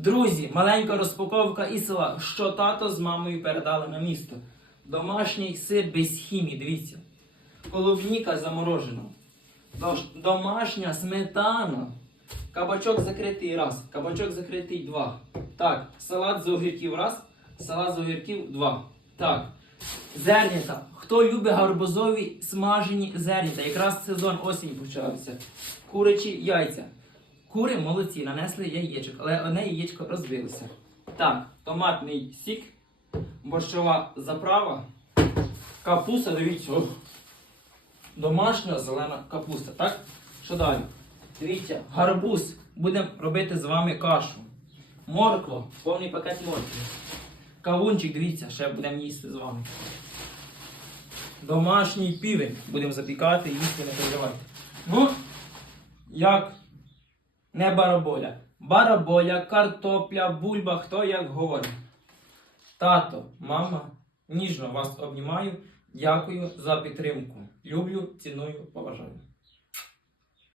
Друзі, маленька розпаковка із села, що тато з мамою передали на місто. Домашній сир без хімії, дивіться. Колубніка заморожена. Домашня сметана. Кабачок закритий раз. Кабачок закритий два. Так, салат з огірків раз. Салат з огірків два. Так. Зернята. Хто любить гарбузові смажені зернята? Якраз сезон осінь почався. Курячі яйця. Кури молодці, нанесли яєчок, але одне яєчко розбилося. Так, томатний сік, борщова заправа, капуста, дивіться. ох. Домашня зелена капуста, так? Що далі? Дивіться, гарбуз. Будемо робити з вами кашу. Морква, повний пакет моркви. Кавунчик, дивіться, ще будемо їсти з вами. Домашній півень. Будемо запікати, їсти, не переживайте. Ну, як не бараболя. Бараболя, картопля, бульба, хто як говорить. Тато, мама, ніжно вас обнімаю. Дякую за підтримку. Люблю, ціную, поважаю.